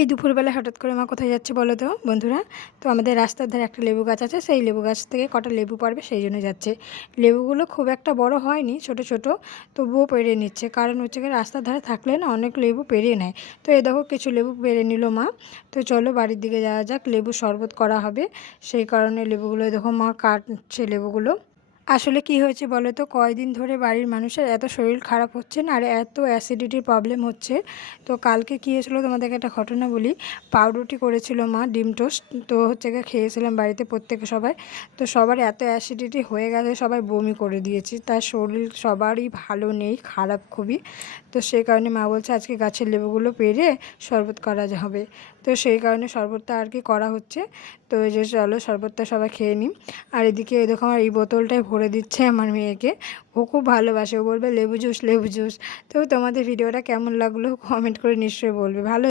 এই দুপুরবেলা হঠাৎ করে মা কোথায় যাচ্ছে বলো তো বন্ধুরা? তো আমাদের রাস্তার ধারে একটা লেবু গাছ আছে, সেই লেবু গাছ থেকে কটা লেবু পারবে সেই জন্য যাচ্ছে। লেবুগুলো খুব একটা বড় হয়নি, ছোট ছোট, তবুও পেড়ে নিচ্ছে, কারণ হচ্ছে কি রাস্তার ধারে থাকলে না অনেক লেবু পেড়ে নেয়। তো এই দেখো কিছু লেবু পেড়ে নিল মা। তো চলো বাড়ির দিকে যাওয়া যাক, লেবু শরবত করা হবে। সেই কারণে লেবুগুলো দেখো মা কাটছে লেবুগুলো। আসলে কি হয়েছে বলো তো, কয়দিন ধরে বাড়ির মানুষের এত শরীর খারাপ হচ্ছে না, আর এত অ্যাসিডিটির প্রবলেম হচ্ছে। তো কালকে কী হয়েছিলো তোমাদেরকে একটা ঘটনা বলি। পাউরুটি করেছিল মা, ডিম টোস্ট। তো হচ্ছে গিয়ে খেয়েছিলাম বাড়িতে প্রত্যেকে সবাই। তো সবার এত অ্যাসিডিটি হয়ে গেছে, সবাই বমি করে দিয়েছি, তার শরীর সবারই ভালো নেই, খারাপ খুবই। তো সেই কারণে মা বলছে আজকে গাছের লেবুগুলো পেড়ে শরবত করা হবে। তো সেই কারণে শরবতটা আর কি করা হচ্ছে। তো এই যে চলো শরবতটা সবাই খেয়ে নিই। আর এদিকে দেখো আমার এই বোতলটাই ভরে দিচ্ছে আমার মেয়েকে। ও খুব ভালোবাসে, ও বলবে লেবু জুস লেবু জুস। তো তোমাদের ভিডিওটা কেমন লাগলো কমেন্ট করে নিশ্চয়ই বলবে। ভালো